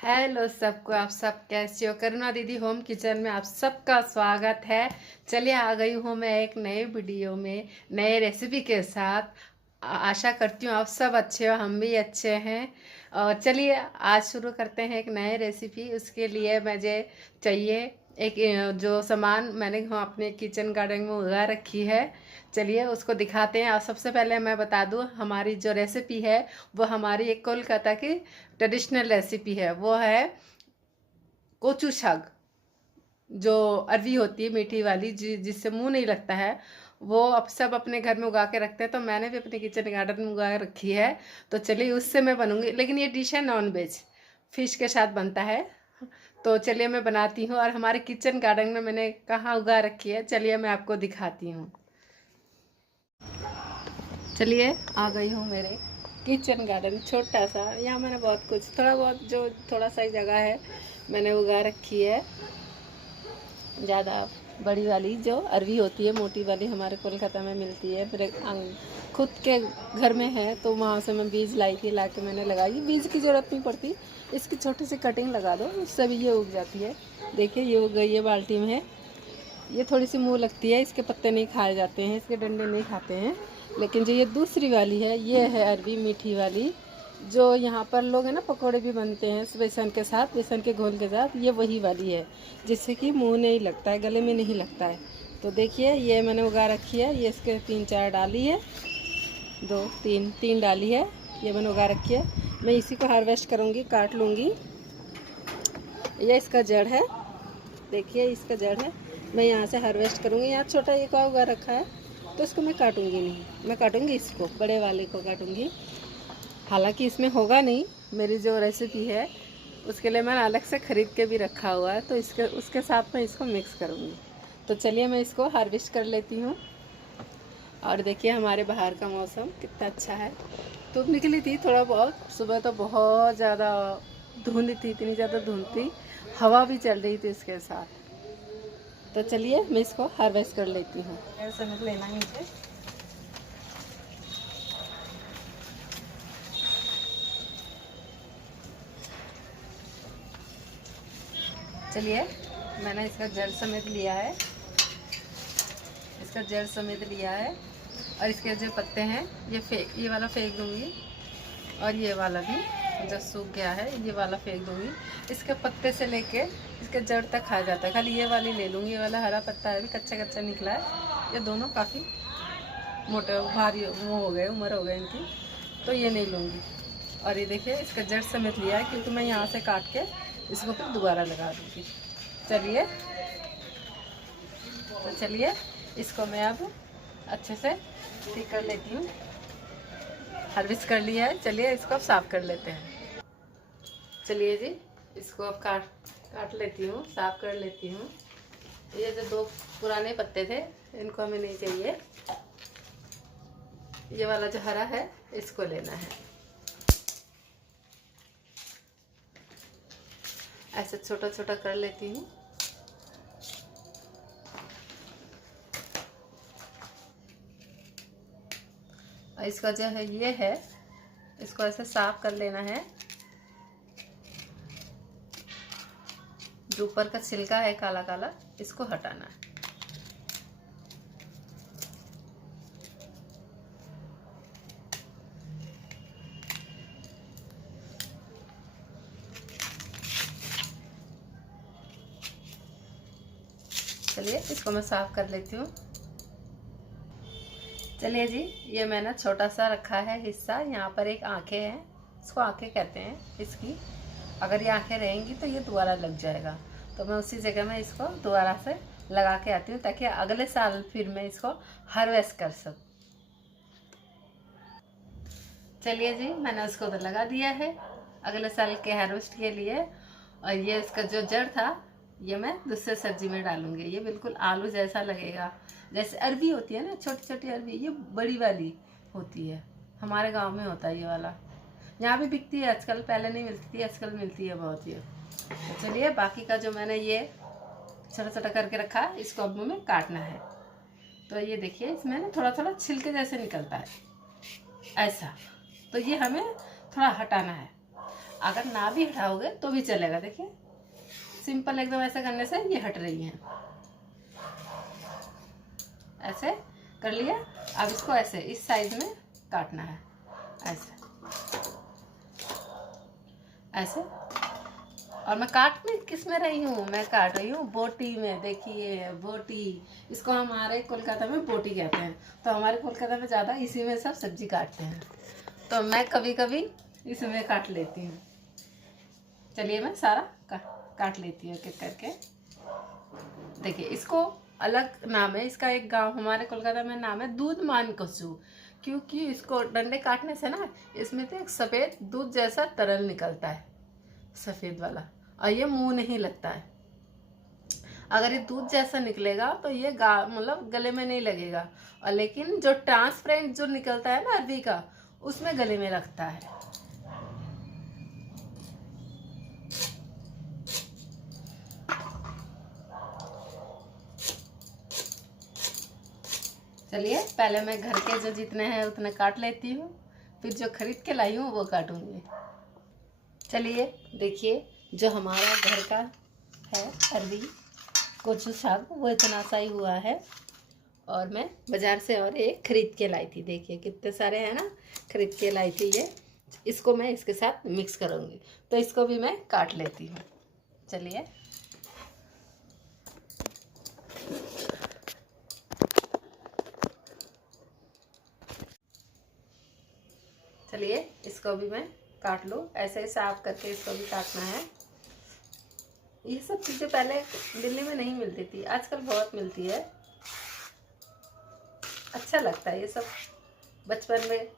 Hello सबको, आप सब कैसे हो। करुणा दीदी होम किचन में आप सबका स्वागत है। चलिए आ गई हूँ मैं एक नए वीडियो में नए रेसिपी के साथ। आशा करती हूँ आप सब अच्छे हो, हम भी अच्छे हैं। और चलिए आज शुरू करते हैं एक नए रेसिपी। उसके लिए मुझे चाहिए एक जो सामान मैंने अपने किचन गार्डन में उगा रखी है। चलिए उसको दिखाते हैं। और सबसे पहले मैं बता दूं, हमारी जो रेसिपी है वो हमारी एक कोलकाता की ट्रेडिशनल रेसिपी है। वो है कोचू शाग, जो अरवी होती है मीठी वाली, जिससे मुंह नहीं लगता है। वो अब सब अपने घर में उगा के रखते हैं, तो मैंने भी अपने किचन गार्डन में उगा रखी है। तो चलिए उससे मैं बनूंगी, लेकिन ये डिश है नॉन वेज, फिश के साथ बनता है। तो चलिए मैं बनाती हूँ। और हमारे किचन गार्डन में मैंने कहाँ उगा रखी है, चलिए मैं आपको दिखाती हूँ। चलिए आ गई हूँ मेरे किचन गार्डन, छोटा सा। यहाँ मैंने बहुत कुछ, थोड़ा बहुत जो थोड़ा सा ही जगह है मैंने उगा रखी है। ज़्यादा बड़ी वाली जो अरवी होती है, मोटी वाली, हमारे कोलकाता में मिलती है। मेरे खुद के घर में है, तो वहाँ से मैं बीज लाई थी, ला के मैंने लगाई। बीज की ज़रूरत नहीं पड़ती, इसकी छोटी सी कटिंग लगा दो, उससे भी ये उग जाती है। देखिए ये उग गई है, बाल्टी में है। ये थोड़ी सी मुँह लगती है, इसके पत्ते नहीं खाए जाते हैं, इसके डंडे नहीं खाते हैं। लेकिन जो ये दूसरी वाली है, ये है अरवी मीठी वाली, जो यहाँ पर लोग हैं ना पकोड़े भी बनते हैं बेसन के साथ, बेसन के घोल के साथ। ये वही वाली है जिससे कि मुंह नहीं लगता है, गले में नहीं लगता है। तो देखिए ये मैंने उगा रखी है। ये इसके 3-4 डाली है, 2-3 डाली है, ये मैंने उगा रखी है। मैं इसी को हार्वेस्ट करूँगी, काट लूँगी। ये इसका जड़ है, देखिए इसका जड़ है। मैं यहाँ से हार्वेस्ट करूँगी। यहाँ छोटा एक और उगा रखा है, तो इसको मैं काटूँगी नहीं, मैं काटूँगी इसको, बड़े वाले को काटूँगी। हालांकि इसमें होगा नहीं, मेरी जो रेसिपी है उसके लिए मैंने अलग से ख़रीद के भी रखा हुआ है, तो इसके उसके साथ मैं इसको मिक्स करूँगी। तो चलिए मैं इसको हार्वेस्ट कर लेती हूँ। और देखिए हमारे बाहर का मौसम कितना अच्छा है। धूप निकली थी थोड़ा बहुत, सुबह तो बहुत ज़्यादा धुंध थी, इतनी ज़्यादा धुंध थी, हवा भी चल रही थी इसके साथ। तो चलिए मैं इसको हार्वेस्ट कर लेती हूँ। ऐसा मतलब लेना है मुझे। चलिए मैंने इसका जड़ समेत लिया है, इसका जड़ समेत लिया है। और इसके जो पत्ते हैं ये वाला फेंक दूंगी। और ये वाला भी जो सूख गया है, ये वाला फेंक दूंगी। इसके पत्ते से लेके इसके जड़ तक खा जाता है। खाली ये वाली ले लूँगी। ये वाला हरा पत्ता है, भी कच्चा कच्चा निकला है। ये दोनों काफ़ी मोटे भारी वो हो गए, उम्र हो गए इनकी, तो ये नहीं लूँगी। और ये देखिए इसका जड़ समेत लिया है, क्योंकि मैं यहाँ से काट के इसको फिर दोबारा लगा दूँगी। चलिए तो चलिए इसको मैं अब अच्छे से ठीक कर लेती हूँ। हार्वेस्ट कर लिया है, चलिए इसको अब साफ़ कर लेते हैं। चलिए जी इसको अब काट लेती हूँ, साफ़ कर लेती हूँ। ये जो 2 पुराने पत्ते थे इनको हमें नहीं चाहिए। ये वाला जो हरा है इसको लेना है। ऐसे छोटा छोटा कर लेती हूँ। और इसका जो है ये है, इसको ऐसे साफ कर लेना है। जो ऊपर का छिलका है काला काला, इसको हटाना है। चलिए इसको मैं साफ कर लेती हूँ। चलिए जी ये मैंने छोटा सा रखा है हिस्सा। यहाँ पर एक आंखें हैं, इसको आंखें कहते हैं इसकी। अगर ये आंखें रहेंगी तो ये दोबारा लग जाएगा, तो मैं उसी जगह में इसको दोबारा से लगा के आती हूँ, ताकि अगले साल फिर मैं इसको हार्वेस्ट कर सकूँ। चलिए जी मैंने उसको तो लगा दिया है अगले साल के हार्वेस्ट के लिए। और ये इसका जो जड़ था ये मैं दूसरे सब्जी में डालूंगी। ये बिल्कुल आलू जैसा लगेगा, जैसे अरबी होती है ना, छोटी छोटी अरबी, ये बड़ी वाली होती है। हमारे गांव में होता है ये वाला, यहाँ भी बिकती है आजकल, पहले नहीं मिलती थी, आजकल मिलती है बहुत ये। तो चलिए बाकी का जो मैंने ये छोटा छोटा करके रखा है, इसको अब हमें काटना है। तो ये देखिए इसमें ना थोड़ा थोड़ा छिलके जैसे निकलता है ऐसा, तो ये हमें थोड़ा हटाना है। अगर ना भी हटाओगे तो भी चलेगा। देखिए सिंपल एकदम ऐसा करने से ये हट रही है। ऐसे कर लिया। अब इसको ऐसे इस साइज में काटना है, ऐसे ऐसे। और मैं काट में किस में रही हूँ, मैं काट रही हूँ बोटी में। देखिए बोटी, इसको हमारे कोलकाता में बोटी कहते हैं। तो हमारे कोलकाता में ज़्यादा इसी में सब सब्जी काटते हैं, तो मैं कभी कभी इसमें काट लेती हूँ। चलिए मैं सारा काट लेती हूँ एक एक करके। देखिए इसको अलग नाम है इसका, एक गांव हमारे कोलकाता में नाम है दूध मान कसूर, क्योंकि इसको डंडे काटने से ना इसमें तो एक सफ़ेद दूध जैसा तरल निकलता है, सफ़ेद वाला, और ये मुंह नहीं लगता है। अगर ये दूध जैसा निकलेगा तो ये मतलब गले में नहीं लगेगा, और लेकिन जो ट्रांसपेरेंट जो निकलता है ना अरबी का, उसमें गले में लगता है। चलिए पहले मैं घर के जो जितने हैं उतने काट लेती हूँ, फिर जो खरीद के लाई हूँ वो काटूंगी। चलिए देखिए जो हमारा घर का है अरबी कोचू साग, वो इतना सा ही हुआ है, और मैं बाज़ार से और एक खरीद के लाई थी। देखिए कितने सारे हैं ना, खरीद के लाई थी ये। इसको मैं इसके साथ मिक्स करूँगी, तो इसको भी मैं काट लेती हूँ। चलिए चलिए इसको भी मैं काट लूँ। ऐसे साफ करके इसको भी काटना है। ये सब चीज़ें पहले दिल्ली में नहीं मिलती थी, आजकल बहुत मिलती है। अच्छा लगता है ये सब। बचपन में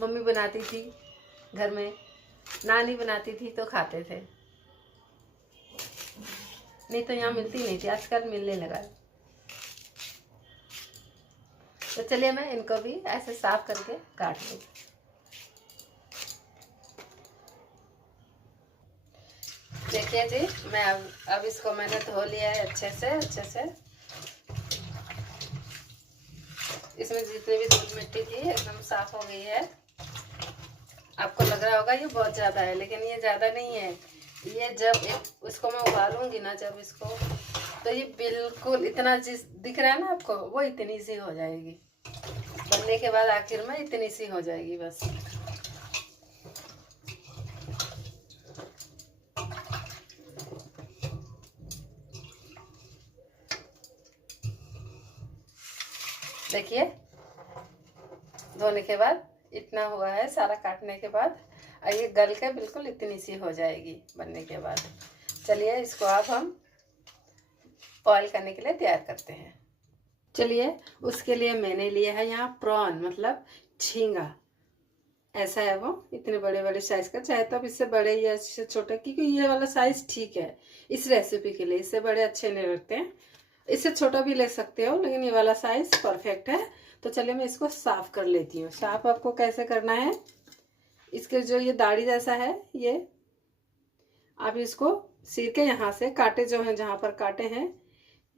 मम्मी बनाती थी घर में, नानी बनाती थी तो खाते थे, नहीं तो यहाँ मिलती नहीं थी, आजकल मिलने लगा। तो चलिए मैं इनको भी ऐसे साफ करके काट लूँ। देखिए जी, मैं अब इसको मैंने धो लिया है अच्छे से। इसमें जितनी भी धूल मिट्टी थी एकदम साफ हो गई है। आपको लग रहा होगा ये बहुत ज़्यादा है, लेकिन ये ज़्यादा नहीं है। ये जब उसको मैं उबालूंगी ना, जब इसको, तो ये बिल्कुल इतना जिस दिख रहा है ना आपको, वो इतनी सी हो जाएगी। बनने के बाद आखिर में इतनी सी हो जाएगी बस। देखिए धोने के बाद इतना हुआ है सारा, काटने के बाद, और ये गल के बिल्कुल इतनी सी हो जाएगी बनने के बाद। चलिए इसको अब हम बॉईल करने के लिए तैयार करते हैं। चलिए उसके लिए मैंने लिया है यहाँ प्रॉन, मतलब झींगा। ऐसा है वो, इतने बड़े बड़े साइज का, चाहे तो अब इससे बड़े या इससे छोटे, क्योंकि ये वाला साइज ठीक है इस रेसिपी के लिए। इससे बड़े अच्छे नहीं लगते हैं, इससे छोटा भी ले सकते हो, लेकिन ये वाला साइज परफेक्ट है। तो चलिए मैं इसको साफ कर लेती हूँ। साफ आपको कैसे करना है, इसके जो ये दाढ़ी जैसा है, ये आप इसको सिर के यहाँ से, कांटे जो हैं जहाँ पर कांटे हैं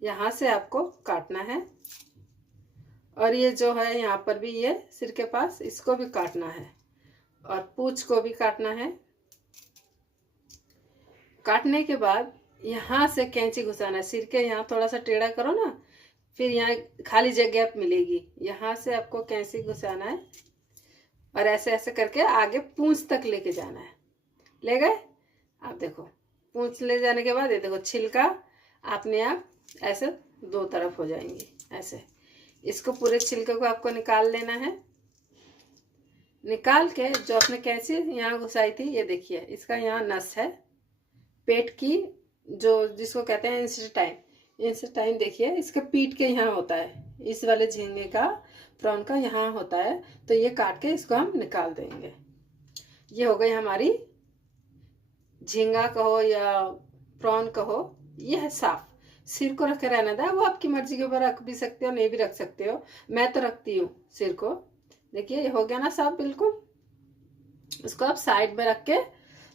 यहाँ से आपको काटना है, और ये जो है यहाँ पर भी ये सिर के पास, इसको भी काटना है, और पूंछ को भी काटना है। काटने के बाद यहाँ से कैंची घुसाना है, सिर के यहाँ थोड़ा सा टेढ़ा करो ना, फिर यहाँ खाली जगह मिलेगी, यहाँ से आपको कैंची घुसाना है, और ऐसे ऐसे करके आगे पूंछ तक लेके जाना है। ले गए आप, देखो पूंछ ले जाने के बाद ये देखो छिलका अपने आप ऐसे दो तरफ हो जाएंगी। ऐसे इसको पूरे छिलके को आपको निकाल लेना है। निकाल के जो आपने कैंची यहाँ घुसाई थी, ये देखिए इसका यहाँ नस है पेट की, जो जिसको कहते हैं इंसेटाइन। देखिए इसके पीठ के यहाँ होता है, इस वाले झींगे का, प्रॉन का यहाँ होता है। तो ये काट के इसको हम निकाल देंगे। ये हो गई हमारी झींगा कहो या प्रॉन कहो, ये है साफ। सिर को रख के रहना था, वो आपकी मर्जी के ऊपर रख भी सकते हो, नहीं भी रख सकते हो। मैं तो रखती हूँ सिर को। देखिए ये हो गया ना साफ बिल्कुल। इसको आप साइड में रख के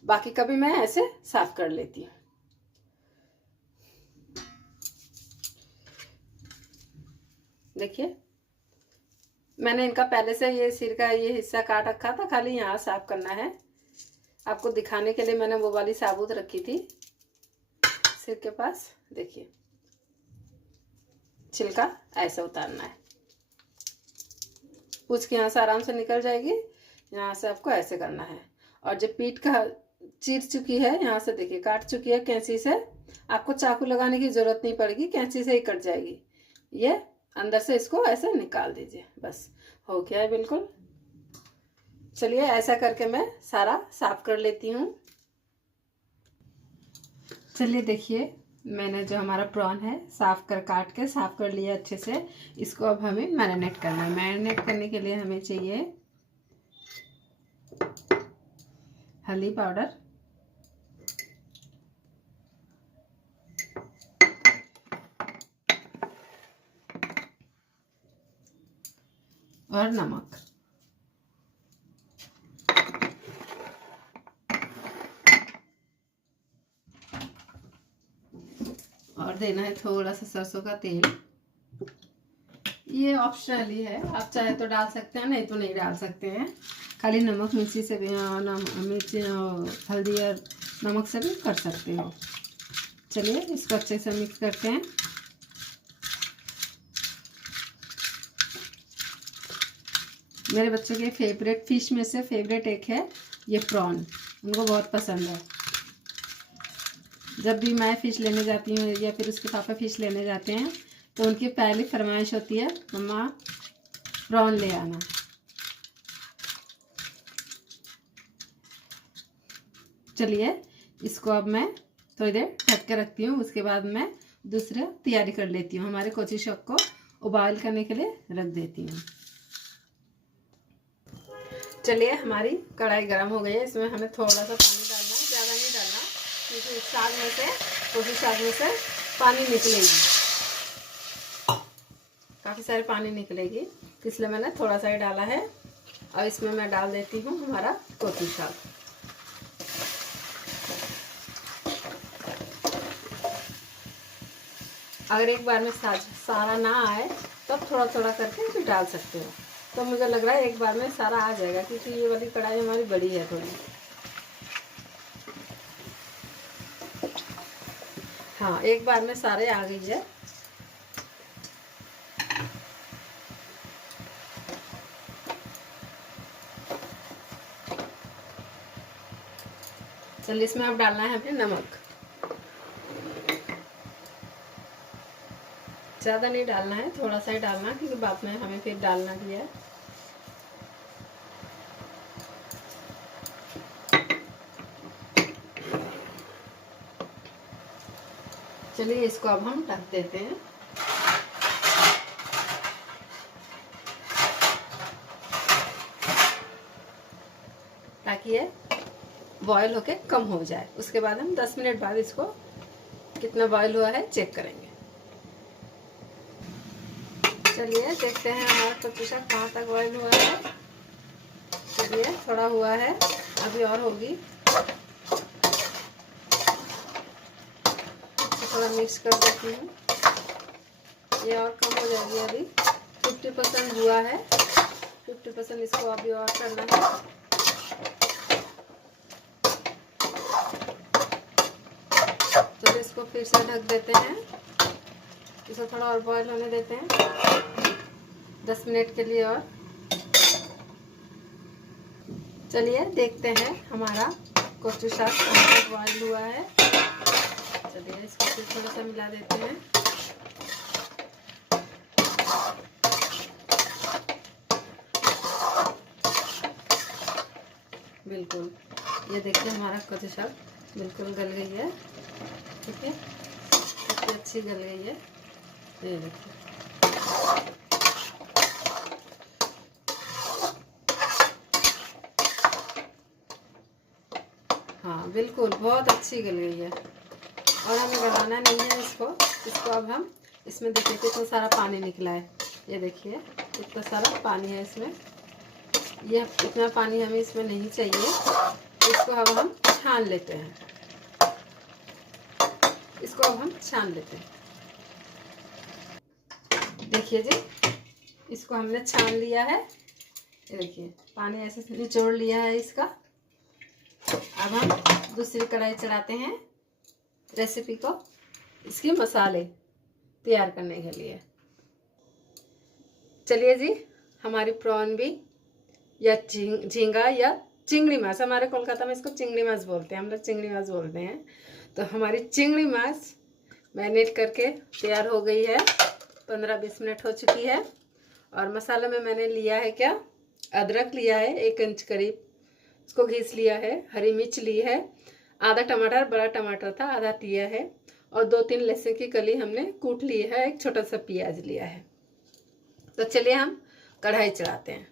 बाकी का भी मैं ऐसे साफ कर लेती हूँ। देखिए मैंने इनका पहले से ये सिर का ये हिस्सा काट रखा था, खाली यहाँ साफ करना है। आपको दिखाने के लिए मैंने वो वाली साबुत रखी थी सिर के पास। देखिए, छिलका ऐसे उतारना है, पूंछ के यहाँ से आराम से निकल जाएगी। यहाँ से आपको ऐसे करना है। और जब पीठ का चीर चुकी है, यहाँ से देखिए काट चुकी है कैंची से, आपको चाकू लगाने की जरूरत नहीं पड़ेगी, कैंची से ही कट जाएगी। ये अंदर से इसको ऐसे निकाल दीजिए, बस हो गया है बिल्कुल। चलिए ऐसा करके मैं सारा साफ कर लेती हूँ। चलिए देखिए, मैंने जो हमारा प्रॉन है साफ कर काट के साफ कर लिया अच्छे से। इसको अब हमें मैरिनेट करना है। मैरिनेट करने के लिए हमें चाहिए हल्दी पाउडर, और नमक। और देना है थोड़ा सा सरसों का तेल। ये ऑप्शनल ही है, आप चाहे तो डाल सकते हैं, नहीं तो नहीं डाल सकते हैं। खाली नमक मिर्ची से भी, मिर्ची हल्दी और नमक से भी कर सकते हो। चलिए इसको अच्छे से मिक्स करते हैं। मेरे बच्चों के फेवरेट फिश में से फेवरेट एक है ये प्रॉन, उनको बहुत पसंद है। जब भी मैं फ़िश लेने जाती हूँ या फिर उसके पापा फ़िश लेने जाते हैं तो उनकी पहली फरमाइश होती है, मम्मा प्रॉन ले आना। चलिए इसको अब मैं थोड़ी देर ढक के रखती हूँ, उसके बाद मैं दूसरे तैयारी कर लेती हूँ। हमारे कोची शॉक को उबाल करने के लिए रख देती हूँ। चलिए हमारी कढ़ाई गर्म हो गई है, इसमें हमें थोड़ा सा पानी डालना है, ज़्यादा नहीं डालना, क्योंकि साग में से, कोसी साग में से पानी निकलेगी, काफ़ी सारे पानी निकलेगी, इसलिए मैंने थोड़ा सा ही डाला है। और इसमें मैं डाल देती हूँ हमारा कोसी साग। अगर एक बार में सारा ना आए तो थोड़ा थोड़ा करके भी डाल सकते हो। तो मुझे लग रहा है एक बार में सारा आ जाएगा, क्योंकि ये वाली कढ़ाई हमारी बड़ी है थोड़ी। हाँ, एक बार में सारे आ गई है। चलिए इसमें अब डालना है हमें नमक। ज़्यादा नहीं डालना है, थोड़ा सा ही डालना, क्योंकि बाद में हमें फिर डालना भी है। चलिए इसको अब हम ढक देते हैं। ताकि ये बॉयल होके कम हो जाए। उसके बाद हम 10 मिनट बाद इसको कितना बॉयल हुआ है चेक करेंगे। चलिए देखते हैं हमारा कोची साग कहाँ तक बॉयल हुआ है। चलिए थोड़ा हुआ है, अभी और होगी। थोड़ा मिक्स कर देती हूँ, ये और कम हो जाएगी। अभी 50% हुआ है, 50% इसको अभी और करना है। तो इसको फिर से ढक देते हैं, इसको थोड़ा और बॉयल होने देते हैं 10 मिनट के लिए और। चलिए देखते हैं हमारा कोची साग कहाँ तक बॉयल हुआ है। चलिए इसको फिर थोड़ा सा मिला देते हैं। बिल्कुल, ये देखिए हमारा कोची साग बिल्कुल गल गई है। ठीक है, कितनी अच्छी गल गई है, ये देखिए। हाँ बिल्कुल, बहुत अच्छी गल गई है। और हमें गलाना नहीं है इसको अब हम इसमें देखिए कितना सारा पानी निकला है। ये देखिए कितना सारा पानी है इसमें। ये इतना पानी हमें इसमें नहीं चाहिए। इसको अब हम छान लेते हैं। इसको अब हम छान लेते हैं। देखिए जी, इसको हमने छान लिया है। ये देखिए पानी ऐसे निचोड़ लिया है इसका। अब हम दूसरी कढ़ाई चढ़ाते हैं रेसिपी को, इसके मसाले तैयार करने के लिए। चलिए जी, हमारी प्रॉन भी या झींगा या चिंगड़ी माछ, हमारे कोलकाता में इसको चिंगड़ी माछ बोलते हैं, हम लोग चिंगड़ी माछ बोलते हैं। तो हमारी चिंगड़ी माछ मैरिनेट करके तैयार हो गई है, 15-20 मिनट हो चुकी है। और मसाले में मैंने लिया है क्या, अदरक लिया है 1 इंच करीब, उसको घिस लिया है। हरी मिर्च ली है, आधा टमाटर, बड़ा टमाटर था आधा लिया है, और 2-3 लहसुन की कली हमने कूट ली है। एक छोटा सा प्याज लिया है। तो चलिए हम कढ़ाई चढ़ाते हैं।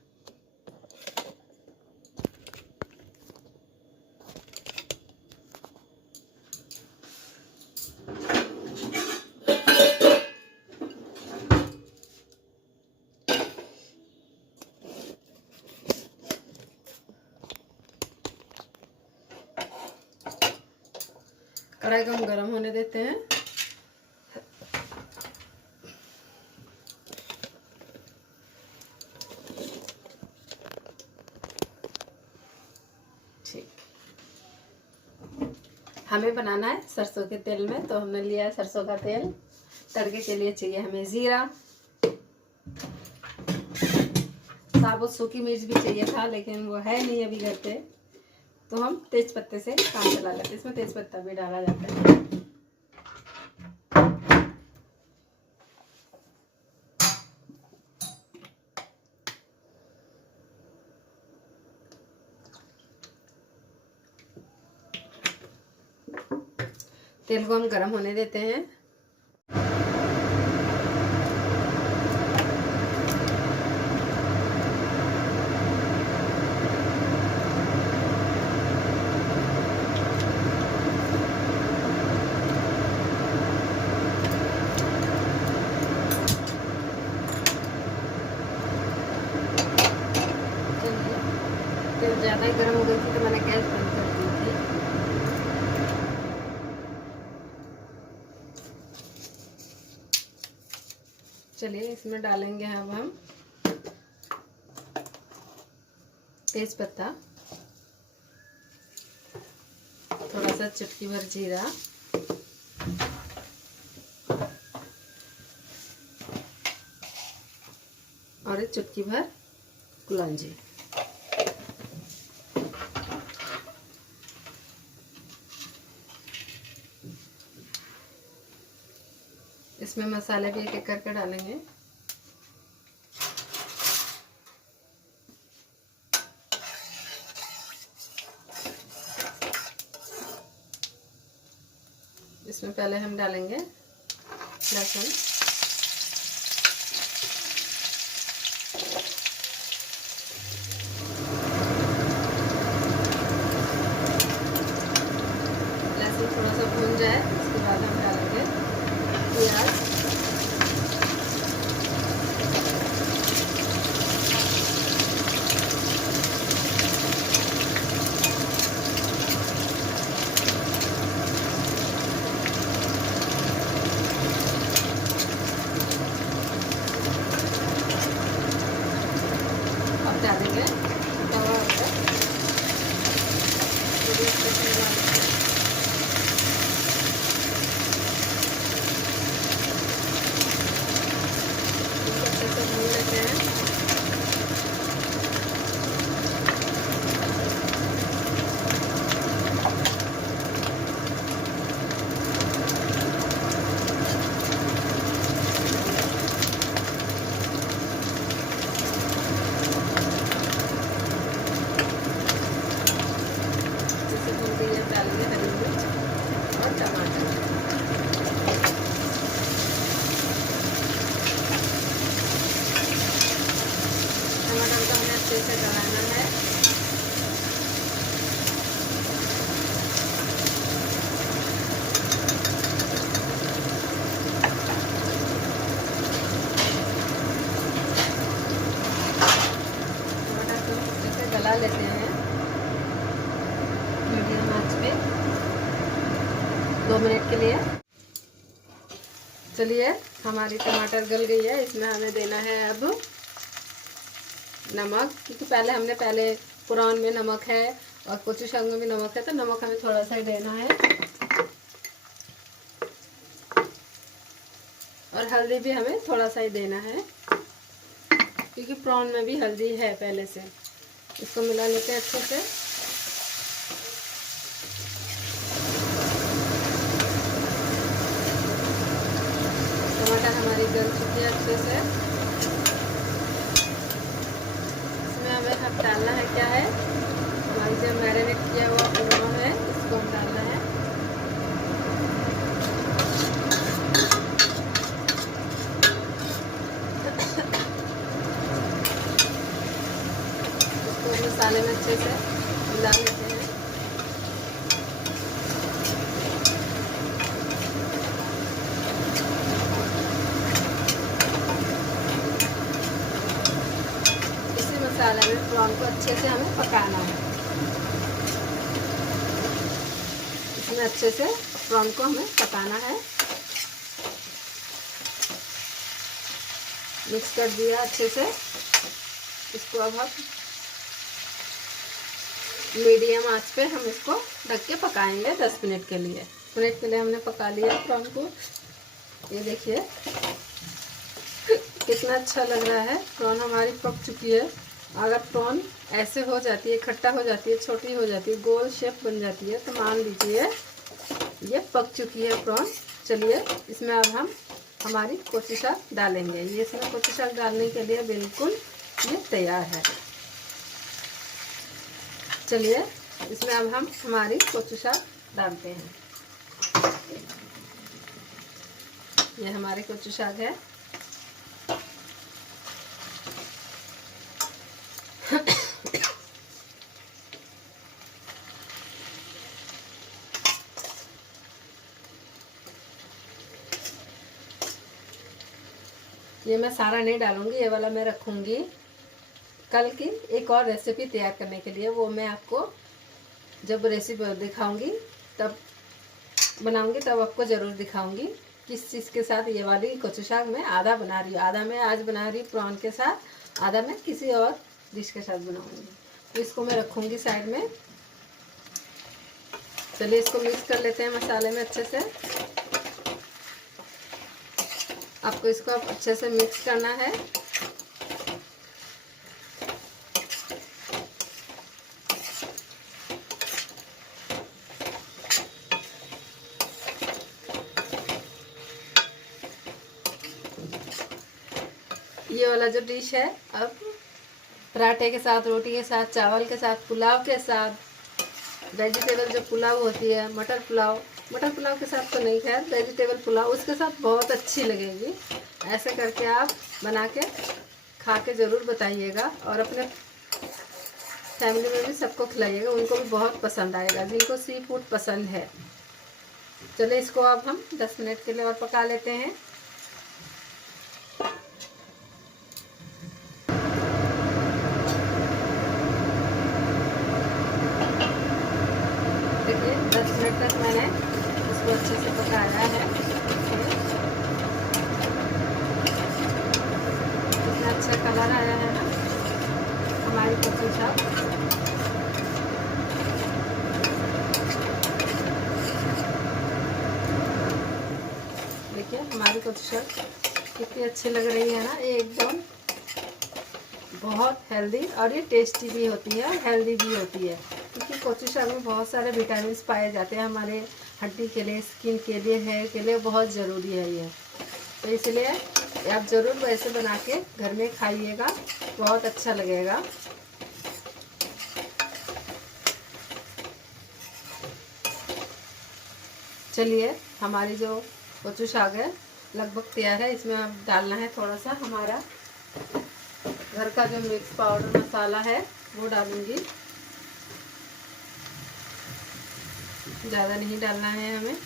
कढ़ाई को हम गर्म होने देते हैं। ठीक, हमें बनाना है सरसों के तेल में, तो हमने लिया है सरसों का तेल। तड़के के लिए चाहिए हमें जीरा, साबुत सूखी मिर्च भी चाहिए था, लेकिन वो है नहीं अभी घर पे, तो हम तेज पत्ते से काम चला लेते हैं। इसमें तेज पत्ता भी डाला जाता है। तेल को हम गरम होने देते हैं। तेल ज़्यादा ही गर्म हो गई थी तो मैंने गैस बंद कर दी थी। चलिए इसमें डालेंगे अब हम तेज पत्ता, थोड़ा सा चुटकी भर जीरा, और एक चुटकी भर कलौंजी। इसमें मसाले भी एक एक करके डालेंगे। इसमें पहले हम डालेंगे लहसुन, लहसुन थोड़ा सा भून जाए उसके बाद हम डालेंगे प्याज, अब डालेंगे तवा ऊपर, अच्छे से भून लेते हैं। जैसे भून गई है डालेंगे हरी मिर्च और टमाटर। टमाटर को हमें अच्छे से गलाना है। टमाटर को अच्छे से गला लेते हैं मीडियम आंच पे 2 मिनट के लिए। चलिए हमारी टमाटर गल गई है, इसमें हमें देना है अब नमक, क्योंकि हमने पहले पुरान में नमक है और कोचू शाग में भी नमक है, तो नमक हमें थोड़ा सा ही देना है। और हल्दी भी हमें थोड़ा सा ही देना है, क्योंकि प्रॉन में भी हल्दी है पहले से। इसको मिला लेते हैं अच्छे से। टमाटर हमारी गल चुकी है अच्छे से। इसमें हमें डालना है क्या है, हमारी जो मैरिनेट किया हुआ प्रॉन है इसको हम डालना है। इसको मसाले में अच्छे से मिला लेते हैं। मसाला में प्रॉन को अच्छे से हमें पकाना है। इसमें अच्छे से प्रॉन को हमें पकाना है। मिक्स कर दिया अच्छे से। इसको अब हम मीडियम आंच पे हम इसको ढक के पकाएंगे 10 मिनट के लिए। मिनट के लिए हमने पका लिया प्रॉन को। ये देखिए कितना अच्छा लग रहा है। प्रॉन हमारी पक चुकी है। अगर प्रॉन ऐसे हो जाती है, खट्टा हो जाती है, छोटी हो जाती है, गोल शेप बन जाती है, तो मान लीजिए ये पक चुकी है प्रॉन। चलिए इसमें अब हम हमारी कोचू शाग डालेंगे। ये इसमें कोचू शाग डालने के लिए बिल्कुल ये तैयार है। चलिए इसमें अब हम हमारी कोचू शाग डालते हैं। ये हमारे कोचू शाग है। ये मैं सारा नहीं डालूंगी, ये वाला मैं रखूंगी कल की एक और रेसिपी तैयार करने के लिए। वो मैं आपको जब रेसिपी दिखाऊंगी, तब बनाऊंगी, तब आपको ज़रूर दिखाऊंगी किस चीज़ के साथ। ये वाली कोचू शाग मैं आधा बना रही हूँ, आधा मैं आज बना रही हूँ प्रॉन के साथ, आधा मैं किसी और डिश के साथ बनाऊंगी। तो इसको मैं रखूंगी साइड में। चलिए इसको मिक्स कर लेते हैं मसाले में अच्छे से। आपको इसको अच्छे से मिक्स करना है। ये वाला जो डिश है, अब पराठे के साथ, रोटी के साथ, चावल के साथ, पुलाव के साथ, वेजिटेबल जो पुलाव होती है, मटर पुलाव के साथ तो नहीं, खैर वेजिटेबल पुलाव, उसके साथ बहुत अच्छी लगेगी। ऐसे करके आप बना के खा के ज़रूर बताइएगा और अपने फैमिली में भी सबको खिलाइएगा। उनको भी बहुत पसंद आएगा जिनको सी फूड पसंद है। चलिए इसको अब हम 10 मिनट के लिए और पका लेते हैं। देखिए 10 मिनट तक मैंने इसको अच्छे से पकाया है। कितना अच्छा कलर आया है ना हमारी कोचू शाग। देखिए हमारी कोचू शाग कितनी अच्छी लग रही है ना, एकदम बहुत हेल्दी, और ये टेस्टी भी होती है और हेल्दी भी होती है, क्योंकि कोचू शाग में बहुत सारे विटामिन पाए जाते हैं। हमारे हड्डी के लिए, स्किन के लिए, हेयर के लिए बहुत ज़रूरी है ये। तो इसलिए आप ज़रूर वैसे बना के घर में खाइएगा, बहुत अच्छा लगेगा। चलिए हमारी जो कोचू शाग है लगभग तैयार है। इसमें अब डालना है थोड़ा सा हमारा घर का जो मिक्स पाउडर मसाला है वो डालूंगी। ज़्यादा नहीं डालना है हमें।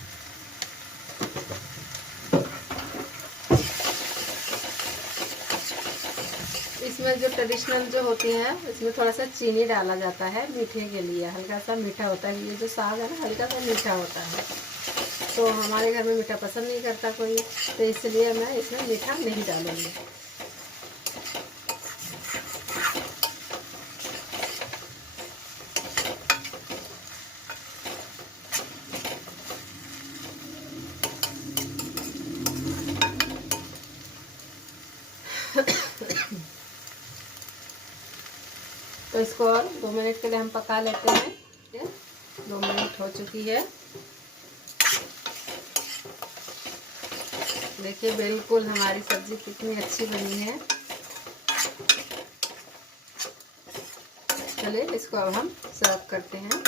इसमें जो ट्रेडिशनल जो होती है, इसमें थोड़ा सा चीनी डाला जाता है मीठे के लिए, हल्का सा मीठा होता है। ये जो साग है ना हल्का सा मीठा होता है, तो हमारे घर में मीठा पसंद नहीं करता कोई, तो इसलिए मैं इसमें मीठा नहीं डालूंगी। तो इसको और 2 मिनट के लिए हम पका लेते हैं। 2 मिनट हो चुकी है। देखिए बिल्कुल हमारी सब्जी कितनी अच्छी बनी है। चलिए इसको अब हम सर्व करते हैं।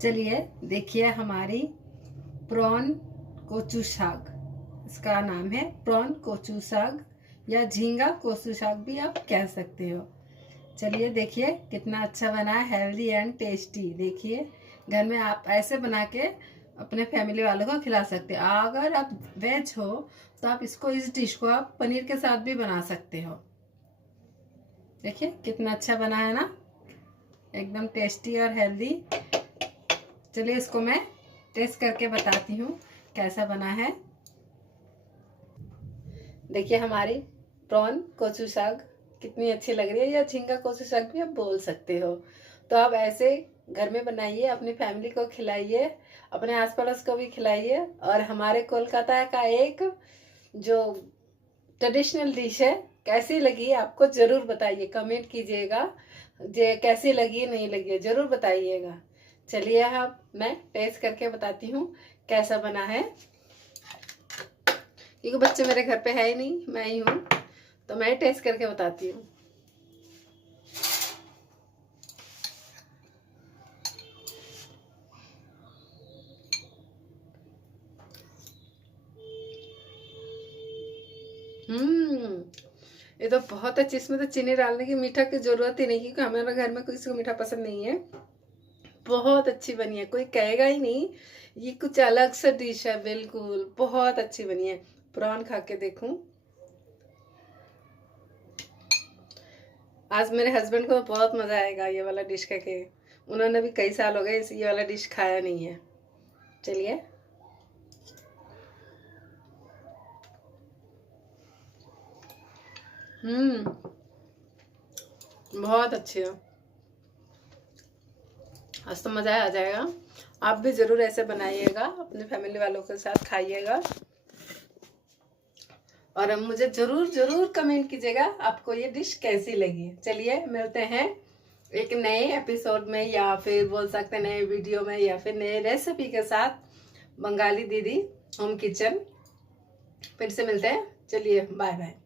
चलिए देखिए हमारी प्रॉन कोचू साग, इसका नाम है प्रॉन कोचू साग या झींगा कोचू साग भी आप कह सकते हो। चलिए देखिए कितना अच्छा बना है, हेल्दी एंड टेस्टी। देखिए घर में आप ऐसे बना के अपने फैमिली वालों को खिला सकते हो। अगर आप वेज हो तो आप इस डिश को आप पनीर के साथ भी बना सकते हो। देखिए कितना अच्छा बना है ना, एकदम टेस्टी और हेल्दी। चलिए इसको मैं टेस्ट करके बताती हूँ कैसा बना है। देखिए हमारी प्रॉन कोचू साग कितनी अच्छी लग रही है, या झींगा कोचू साग भी आप बोल सकते हो। तो आप ऐसे घर में बनाइए, अपनी फैमिली को खिलाइए, अपने आस पड़ोस को भी खिलाइए। और हमारे कोलकाता का एक जो ट्रेडिशनल डिश है, कैसी लगी आपको ज़रूर बताइए, कमेंट कीजिएगा। कैसी लगी नहीं लगी ज़रूर बताइएगा। चलिए अब मैं टेस्ट करके बताती हूँ कैसा बना है। क्योंकि बच्चे मेरे घर पे है ही नहीं, मैं ही हूँ, तो मैं टेस्ट करके बताती हूँ। ये तो बहुत अच्छी, इसमें तो चीनी डालने की, मीठा की जरूरत ही नहीं, क्योंकि हमारे घर में किसी को मीठा पसंद नहीं है। बहुत अच्छी बनी है, कोई कहेगा ही नहीं ये कुछ अलग सा डिश है। बिल्कुल बहुत अच्छी बनी है। प्रॉन खा के देखूं। आज मेरे हस्बैंड को बहुत मजा आएगा ये वाला डिश खाके। उन्होंने भी कई साल हो गए ये वाला डिश खाया नहीं है। चलिए बहुत अच्छी है। आज तो मज़ा आ जाएगा। आप भी ज़रूर ऐसे बनाइएगा, अपने फैमिली वालों के साथ खाइएगा। और अब मुझे ज़रूर ज़रूर कमेंट कीजिएगा आपको ये डिश कैसी लगी। चलिए मिलते हैं एक नए एपिसोड में, या फिर बोल सकते हैं नए वीडियो में, या फिर नए रेसिपी के साथ। बंगाली दीदी होम किचन फिर से मिलते हैं। चलिए बाय बाय।